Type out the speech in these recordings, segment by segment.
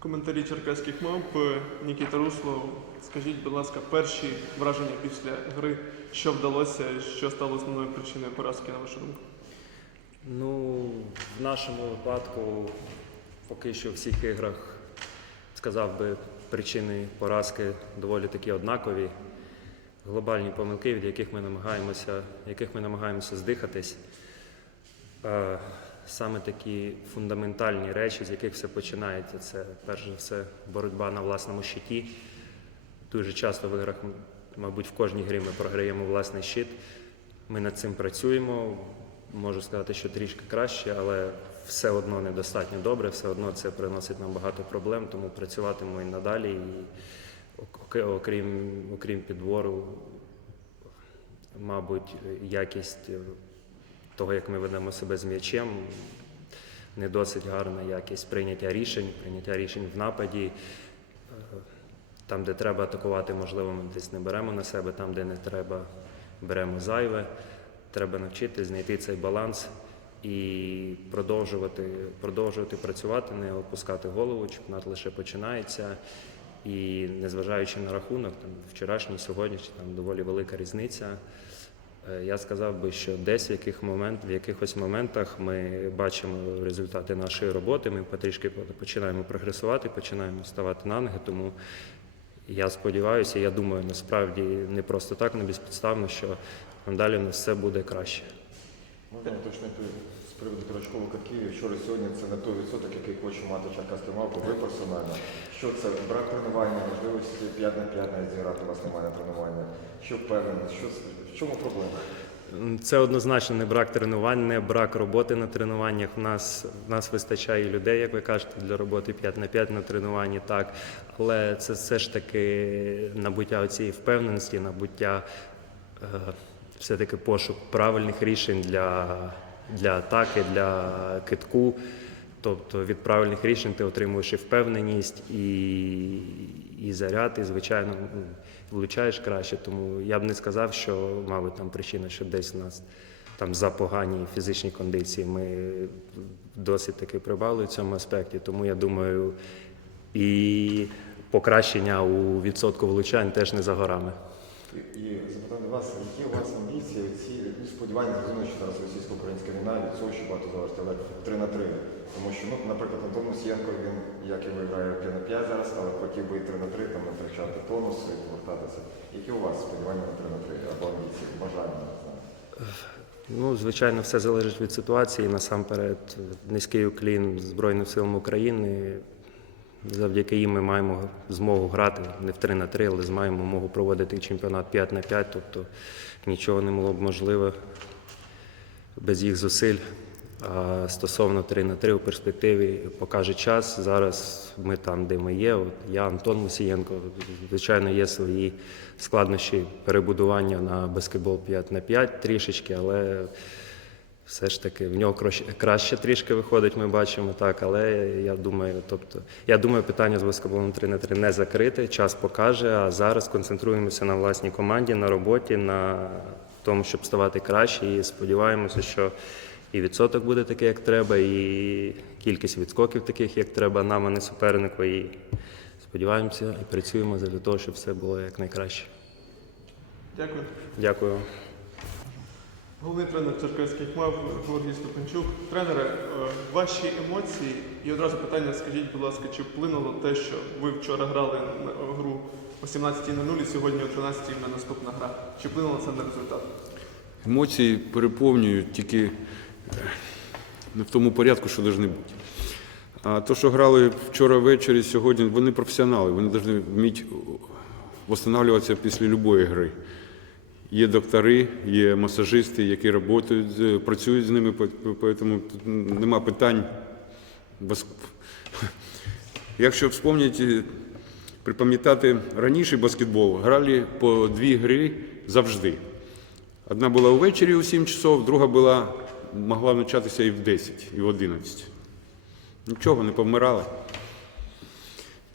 Коментарі черкаських мавп. Нікіта Руслов. Скажіть, будь ласка, перші враження після гри, що вдалося, що стало основною причиною поразки на вашу думку? Ну, в нашому випадку поки що в всіх іграх сказав би причини поразки доволі такі однакові. Глобальні помилки, від яких ми намагаємося, яких ми намагаємося здихатись. Саме такі фундаментальні речі, з яких все починається, це перш за все боротьба на власному щиті. Дуже часто в іграх, мабуть, в кожній грі ми програємо власний щит. Ми над цим працюємо. Можу сказати, що трішки краще, але все одно недостатньо добре, все одно це приносить нам багато проблем, тому працюватимемо і надалі. І окрім, окрім підбору, мабуть, якість того, як ми ведемо себе з м'ячем, не досить гарна якість прийняття рішень, прийняття рішень в нападі. Е, Там, де треба атакувати, можливо, ми десь не беремо на себе, там, де не треба, беремо зайве. Треба навчитися знайти цей баланс і продовжувати, продовжувати працювати, не опускати голову. Чемпіонат лише починається. І незважаючи на рахунок, там вчорашній, сьогоднішній, там доволі велика різниця. Е, Я сказав би, що десь в яких момент, в якихось моментах ми бачимо результати нашої роботи. Ми потрішки починаємо прогресувати, починаємо ставати на ноги. Тому я сподіваюся, я думаю, насправді не просто так, не безпідставно, що надалі в нас все буде краще. Можна уточнити приводу пірочкових катків. Вчора сьогодні це не той відсоток, який хоче мати Черкаська мавка. Ви персонально. Що це брак тренування, можливості 5 на 5 навіть зіграти у вас немає тренування. Що впевненість? Що в чому проблема? Це однозначно не брак тренувань, не брак роботи на тренуваннях. В нас, в нас вистачає людей, як ви кажете, для роботи 5 на 5 на тренуванні, так. Але це все ж таки набуття цієї впевненості, набуття е, все-таки пошук правильних рішень для, для атаки, для китку. Тобто від правильних рішень ти отримуєш і впевненість, і, і заряд, і звичайно ну, влучаєш краще. Тому я б не сказав, що, мабуть, там причина, що десь у нас там за погані фізичні кондиції. Ми досить таки прибали в цьому аспекті. Тому я думаю, і покращення у відсотку влучань теж не за горами. І запитання вас, які у вас амбіції, ці сподівання, зрозуміло, що зараз російсько-українська війна від цього ще багато залежить, але 3 на 3. Тому що, ну, наприклад, Антон Мусієнко, він, як і ви грає 5 на 5 зараз, але хотів би і 3 на 3, там втрачати тонус і повертатися. Які у вас сподівання на 3 на 3 або амбіції, бажання. Ну, звичайно, все залежить від ситуації. Насамперед, низький уклін Збройним силам України. Завдяки їм ми маємо змогу грати не в 3 на 3, але маємо змогу проводити чемпіонат 5 на 5. Тобто нічого не було б можливо без їх зусиль. А стосовно 3 на 3 у перспективі покаже час. Зараз ми там, де ми є. От я, Антон Мусієнко. Звичайно, є свої складнощі перебудування на баскетбол 5 на 5 трішечки, але все ж таки в нього краще, краще трішки виходить, ми бачимо так. Але я думаю, тобто, я думаю, питання з баскетболом 3 на 3 не закрите, час покаже. А зараз концентруємося на власній команді, на роботі, на тому, щоб ставати краще. І сподіваємося, що і відсоток буде такий, як треба, і кількість відскоків таких, як треба, нам, а не супернику. І сподіваємося і працюємо для того, щоб все було якнайкраще. Дякую. Дякую. Головний тренер черкаських мав Георгій Ступенчук. Тренере, е, ваші емоції і одразу питання, скажіть, будь ласка, чи вплинуло те, що ви вчора грали гру о 17.00 і сьогодні о 13.00 на наступна гра? Чи вплинуло це на результат? Емоції переповнюють тільки е, не в тому порядку, що повинні бути. А то, що грали вчора ввечері, сьогодні, вони професіонали, вони повинні вміти відновлюватися після будь-якої гри. Є доктори, є масажисти, які працюють, працюють з ними, тому тут нема питань. Якщо вспомнити, припам'ятати раніше баскетбол, грали по дві гри завжди. Одна була ввечері у 7 часов, друга була, могла початися і в 10, і в 11. Нічого, не повмирали.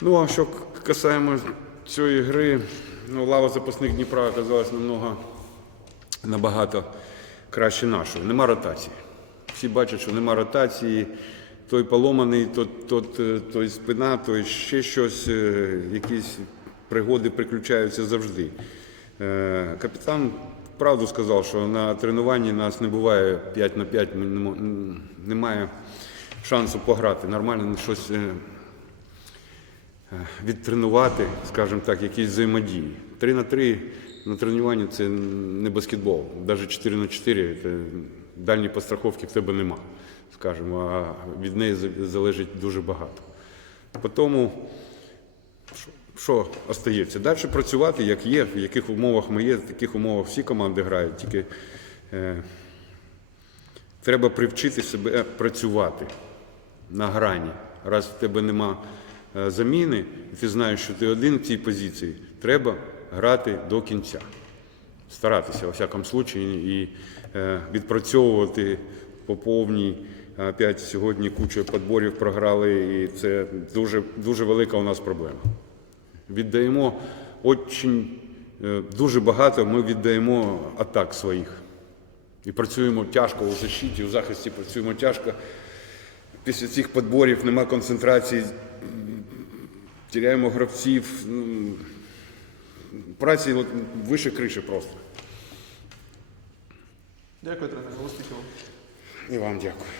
Ну, а що касаємо цієї гри, ну, лава запасних Дніпра оказалась намного, набагато краще нашої. Нема ротації. Всі бачать, що нема ротації. той поломаний, то, то, то, то спина, то ще щось, е, якісь пригоди приключаються завжди. Е, Капітан правду сказав, що на тренуванні нас не буває 5 на 5, ми не мо- м, немає шансу пограти. Нормально щось е, е, відтренувати, скажімо так, якісь взаємодії. 3 на 3 на тренуванні це не баскетбол. Навіть 4 на 4 це дальні постраховки в тебе нема, скажімо, а від неї залежить дуже багато. По тому, що- остається? Далі працювати, як є, в яких умовах ми є, в таких умовах всі команди грають. Тільки е, треба привчити себе працювати на грані. Раз в тебе нема е, заміни, і ти знаєш, що ти один в цій позиції, треба грати до кінця. Старатися, у всякому случаї, і е, відпрацьовувати по повній. Опять сьогодні кучу подборів програли, і це дуже, дуже велика у нас проблема. Віддаємо очень, е, дуже багато ми віддаємо атак своїх. І працюємо тяжко у защиті, у захисті працюємо тяжко. Після цих подборів нема концентрації, тіряємо гравців. Ну, Праці вище криші просто. Дякую, тренер. Успіхів. І вам дякую.